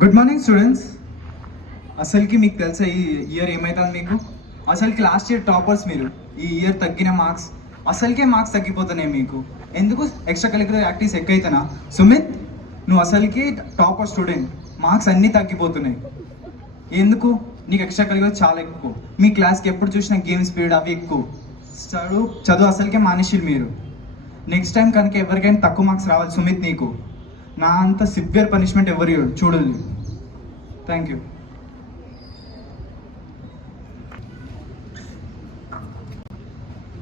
Good morning students. అసలుకి మీకు తెలుసా ఈ ఇయర్ ఏమవుతుంది మీకు? అసలుకి లాస్ట్ ఇయర్ టాపర్స్ మీరు. ఈ ఇయర్ తగ్గిన మార్క్స్, అసలుకే మార్క్స్ తగ్గిపోతున్నాయి మీకు. ఎందుకు? ఎక్స్ట్రా కరిక్యులర్ యాక్టివిటీస్ ఎక్కువైతేనా? సుమిత్, నువ్వు అసలుకి టాపర్ స్టూడెంట్, మార్క్స్ అన్నీ తగ్గిపోతున్నాయి. ఎందుకు? నీకు ఎక్స్ట్రా కరిక్యులర్ చాలా ఎక్కువ. మీ క్లాస్కి ఎప్పుడు చూసినా గేమ్స్ పీరియడ్ అవి ఎక్కువ. చదువు అసలుకే మానేసిరు మీరు. నెక్స్ట్ టైం కనుక ఎవరికైనా తక్కువ మార్క్స్ రావాలి సుమిత్, నీకు నా అంత సివియర్ పనిష్మెంట్ ఎవరు చూడదు. Thank you.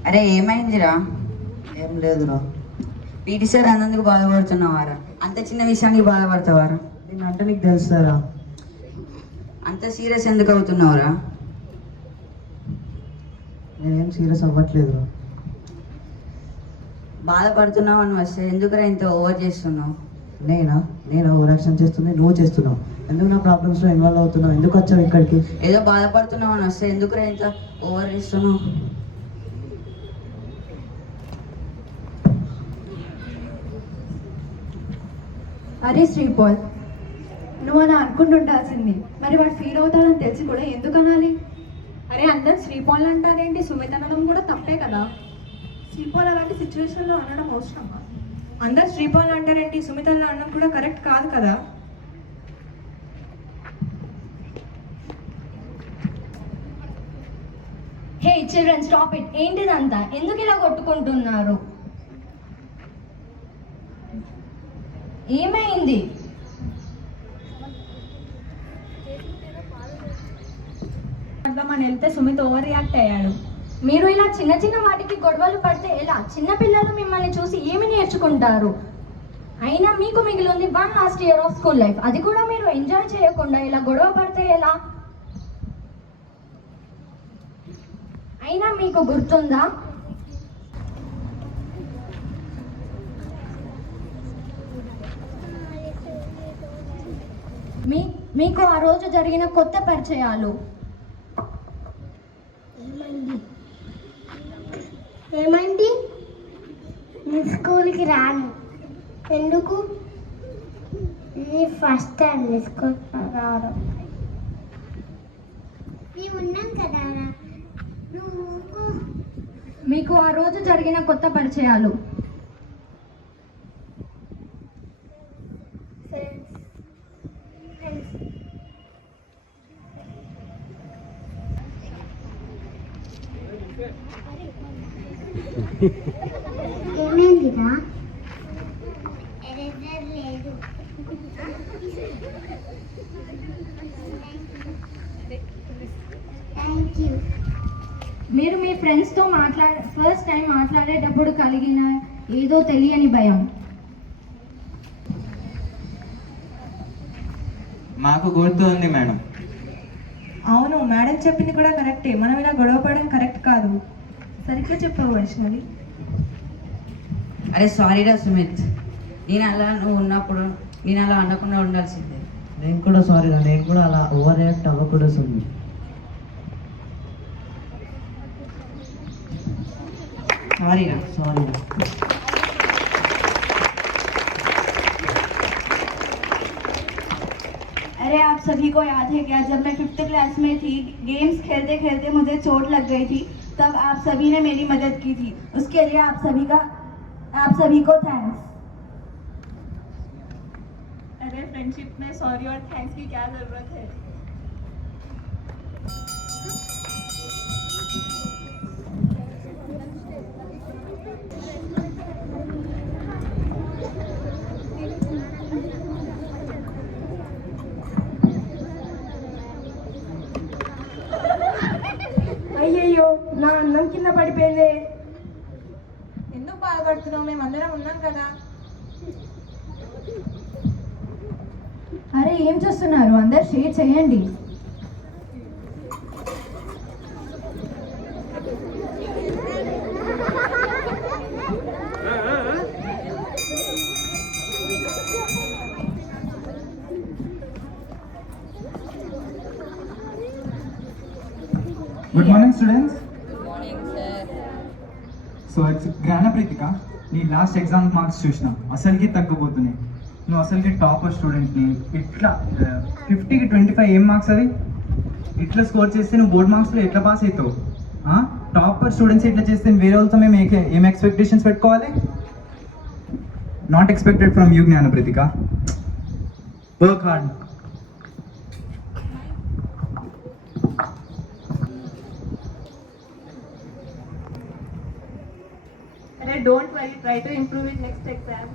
అరే ఏమైందిరా? ఏం లేదురా. పీటీ సార్ అన్నందుకు బాధపడుతున్నావారా? అంత చిన్న విషయానికి బాధపడతావారా? నేను అంటే నీకు తెలుస్తారా? అంత సీరియస్ ఎందుకు అవుతున్నావురా? నేనేం సీరియస్ అవ్వట్లేదురా. బాధపడుతున్నావు అని వస్తే ఎందుకురా ఇంత ఓవర్ చేస్తున్నావు? నేను ఓవర్ యాక్షన్ చేస్తుంది, నువ్వు చేస్తున్నావు. ఎందుకు నా ప్రాబ్లమ్స్లో ఇన్వాల్వ్ అవుతున్నావు? ఎందుకు వచ్చావు ఇక్కడికి? ఏదో బాధపడుతున్నావు అని వస్తే ఎందుకురా ఇంత ఓవర్ చేస్తున్నావు? అరే శ్రీపాల్, నువ్వు అని అనుకుంటుండాల్సింది. మరి వాడు ఫీల్ అవుతాడని తెలిసి కూడా ఎందుకు అనాలి? అరే అందరు శ్రీపాల్ అంటారేంటి? సుమిత్ అనడం కూడా తప్పే కదా. శ్రీపాల్ అలాంటి సిచ్యువేషన్లో అనడం అవసరమా? అందరు శ్రీపాల్ అంటారేంటి? సుమిత్ అలా అనడం కూడా కరెక్ట్ కాదు కదా. హే చిల్డ్రన్, స్టాప్ ఇట్. ఏంటిదంతా? ఎందుకు ఇలా కొట్టుకుంటున్నారు? ఏమైంది? మనం వెళ్తే సుమిత్ ఓవర్ రియాక్ట్ అయ్యాడు. మీరు ఇలా చిన్న చిన్న వాటికి గొడవలు పడితే ఎలా? చిన్న పిల్లలు మిమ్మల్ని చూసి ఏమి నేర్చుకుంటారు? అయినా మీకు మిగిలింది 1 last year of school life. అది కూడా మీరు ఎంజాయ్ చేయకుండా ఇలా గొడవ పడితే ఎలా? అయినా మీకు గుర్తుందా, మీకు ఆ రోజు జరిగిన కొత్త పరిచయాలు? ఏమండి? నీ స్కూల్కి రాను. ఎందుకు? నీ ఫస్ట్ టైం నీ స్కూల్ రావడం. మేము ఉన్నాం కదా. మీకు ఆ రోజు జరిగిన కొత్త పరిచయాలు? ఏమైందిరా? లేదు. Thank you. మీరు మీ ఫ్రెండ్స్తో ఫస్ట్ టైం మాట్లాడేటప్పుడు కలిగిన ఏదో తెలియని భయం? మాకు గుర్తు ఉంది మేడం. అవును, మేడం చెప్పింది కూడా కరెక్టే. మనం ఇలా గొడవ పడడం కరెక్ట్ కాదు. సరిగ్గా చెప్పావు వైష్ణవి. అరే సారీరా సుమిత్, నేను అలా నువ్వు ఉన్నప్పుడు నేను అలా అనకుండా ఉండాల్సిందే. నేను కూడా సారీరా. నేను కూడా అలా ఓవర్ రియాక్ట్ అవ్వకూడదు ఉంది. సారీరా. సారీరా. अरे आप सभी को याद है क्या, जब मैं 5th क्लास में थी, गेम्स खेलते खेलते मुझे चोट लग गई थी, तब आप सभी ने मेरी मदद की थी. उसके लिए आप सभी को थैंक्स. अरे फ्रेंडशिप में सॉरी और थैंक्स की क्या जरूरत है? అయ్యయ్యో, నా అన్నం కింద పడిపోయింది. ఎందుకు బాధపడుతున్నావు? మేము అందరం ఉన్నాం కదా. అరే ఏం చేస్తున్నారు? అందరు షేర్ చేయండి. Good morning students. So it's Gnanapreethika. నీ లాస్ట్ ఎగ్జామ్ మార్క్స్ చూసిన అసలుకి తగ్గిపోతున్నాయి. నువ్వు అసలుకి టాపర్ స్టూడెంట్ని ఇట్లా 50కి 25 ఏం మార్క్స్ అది ఇట్లా స్కోర్ చేస్తే నువ్వు బోర్డ్ మార్క్స్లో ఎట్లా పాస్ అవుతావు? టాపర్ స్టూడెంట్స్ ఇట్లా చేస్తే వేరే వాళ్ళతో మేము ఏం ఎక్స్పెక్టేషన్స్ పెట్టుకోవాలి? Not expected from you Gnanapratika. Work hard. Don't worry, try to improve it next exam.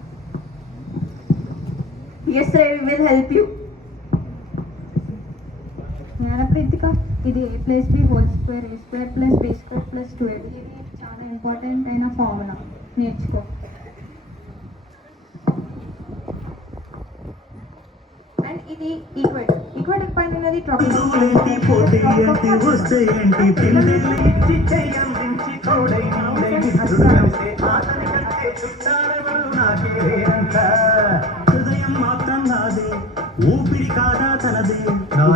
Yes sir, we will help you. జ్ఞానప్రీతిక, ఇది a+b² a² + b² + 12. ఇది చాలా ఇంపార్టెంట్ అయిన ఫార్ములా, నేర్చుకో. అండ్ ఇది ఈక్వేటర్ పైన ఉన్నది ట్రాపిక్.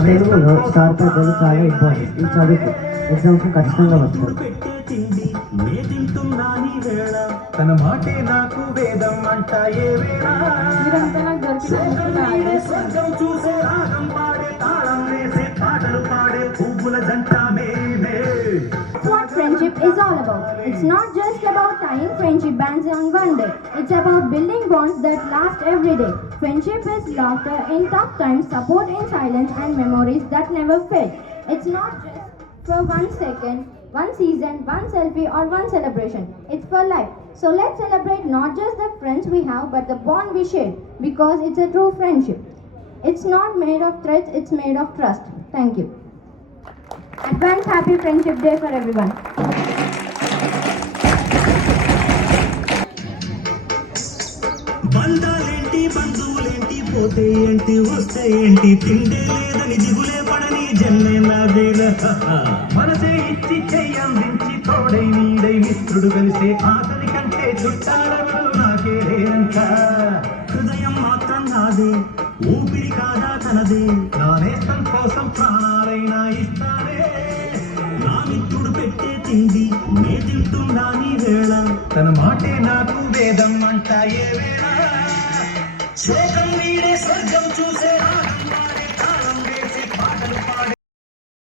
తెలుగులో స్టార్ పెద్దలు చాలా ఇంపార్టెంట్. ఈ చదువు ఎగ్జామ్స్ ఖచ్చితంగా వస్తాయి. తన మాటే నాకు వేదం అంట ఏ వేళ మీరంతా నాకు దొరికిన చూసే రాగం పాడే తాళం వేసే పాటలు పాడే పువ్వుల జంట మేమే. That's what friendship is all about. It's not just about tying friendship bands on one day. It's about building bonds that last every day. Friendship is laughter in tough times, support in silence, and memories that never fade. It's not just for 1 second, 1 season, 1 selfie, or 1 celebration. It's for life. So let's celebrate not just the friends we have, but the bond we share, because it's a true friendship. It's not made of threads, it's made of trust. Thank you. Advance Happy Friendship Day for everyone. బంధాలేంటి బంధువులేంటి పోతే ఏంటి వస్తే ఏంటి తిండే లేదని దిగులే పడని జన్మే నాదేలా. మనసే ఇచ్చి చెయ్యందించి తోడై నీడై మిత్రుడు కలిసే ఆతని కంటే చుట్టాలెవరు నాకే లేనంట. హృదయం మాత్రం నాదే, ఊపిరి కాదా తనదే, నా నేస్తం కోసం ప్రాణాలైనా ఇస్తానే. నా మిత్రుడు పెట్టే తిండి నే తింటున్నా నీ వేళ, తన మాటే నాకు వేదం అంట ఏ వేళ. శోకం వీడే స్వర్గం చూసే రాగం